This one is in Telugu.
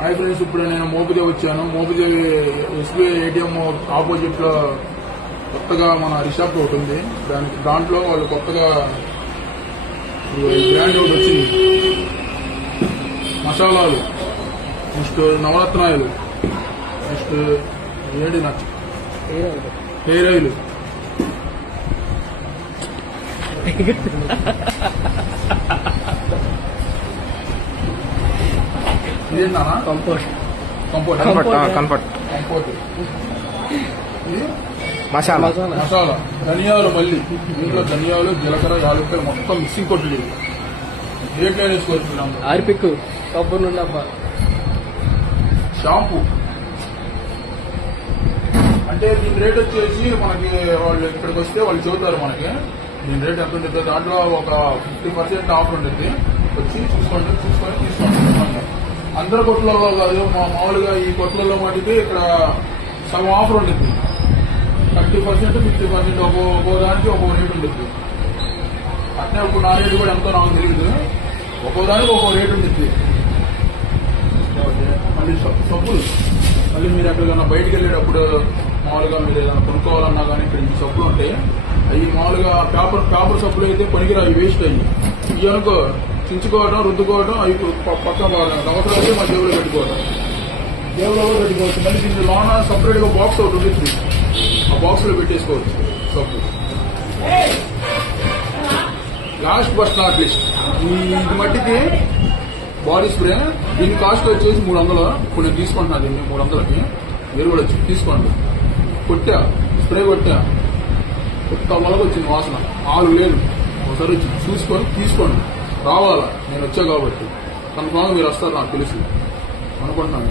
హాయ్ ఫ్రెండ్స్, ఇప్పుడు నేను మోపిదే వచ్చాను. మోపిదే ఎస్బీఐ ఏటీఎం ఆపోజిట్ లో కొత్తగా మన రిషాప్ ఒకటి ఉంది. దాంట్లో వాళ్ళు కొత్తగా బ్రాండ్ ఒకటి వచ్చింది. మసాలాలు, నెక్స్ట్ నవరత్నాయలు, నెక్స్ట్ ఏంటి నచ్చ హెయిర్ ఆయిల్, ఇదేనా కంఫర్ట్ ఇది మసాలా ధనియాలు, మళ్ళీ దీంట్లో ధనియాలు, జీలకర్ర, యాలక్కాయలు మొత్తం మిక్సింగ్ కొట్టు. రేట్లో వేసుకోవచ్చు. ఆర్పిక్ కొబ్బరి నుండి షాంపూ అంటే దీని రేట్ వచ్చేసి మనకి వాళ్ళు ఇక్కడికి వస్తే వాళ్ళు చెబుతారు మనకి దీని రేట్ ఎంత ఉంటుంది. దాంట్లో ఒక 50% ఆఫర్ ఉంటుంది. వచ్చి చూసుకొని తీసుకోండి. అందరి కొట్లలో కాదు, మామూలుగా ఈ కొట్లలో మటుకి ఇక్కడ సగం ఆఫర్ ఉంటుంది. 30%, 50% ఒక్కో దానికి ఒక్కో రేట్ ఉంటుంది. అట్నే ఇప్పుడు నా రేటు కూడా ఎంతో నాకు తెలియదు. ఒక్కో దానికి ఒక్కో రేట్ ఉంటుంది. మళ్ళీ సబ్బులు, మళ్ళీ మీరు ఎక్కడికైనా బయటకు వెళ్ళేటప్పుడు మామూలుగా మీరు ఏదైనా కొనుక్కోవాలన్నా కానీ ఇక్కడ ఈ సబ్బులు ఉంటాయి. అవి మామూలుగా పేపర్ సబ్బులు అయితే పనికిరావి, వేస్ట్ అయ్యి ఇవి అనుకో చించుకోవడం, రుద్దుకోవడం, అవి పక్క అవసరం అయితే మా జేబులో పెట్టుకోవడం. జేబులో కూడా పెట్టుకోవచ్చు. మళ్ళీ దీని లోన సపరేట్ గా బాక్స్ ఒకటి ఉంటుంది. ఆ బాక్స్ లో పెట్టేసుకోవచ్చు సబ్బు. లాస్ట్ బట్ నాట్ లిస్ట్, ఇది మట్టికి బాడీ స్ప్రే. దీని కాస్ట్ వచ్చేసి 300. ఇప్పుడు నేను తీసుకుంటున్నా దీన్ని 300కి. మీరు కూడా వచ్చి తీసుకోండి. స్ప్రే కొట్టా, కొత్త వచ్చింది వాసన. 6 లేదు. ఒకసారి వచ్చి చూసుకొని తీసుకోండి. రావాలా, నేను వచ్చా కాబట్టి కన్ఫామ్ మీరు వస్తారు నాకు తెలుసు అనుకుంటున్నాను.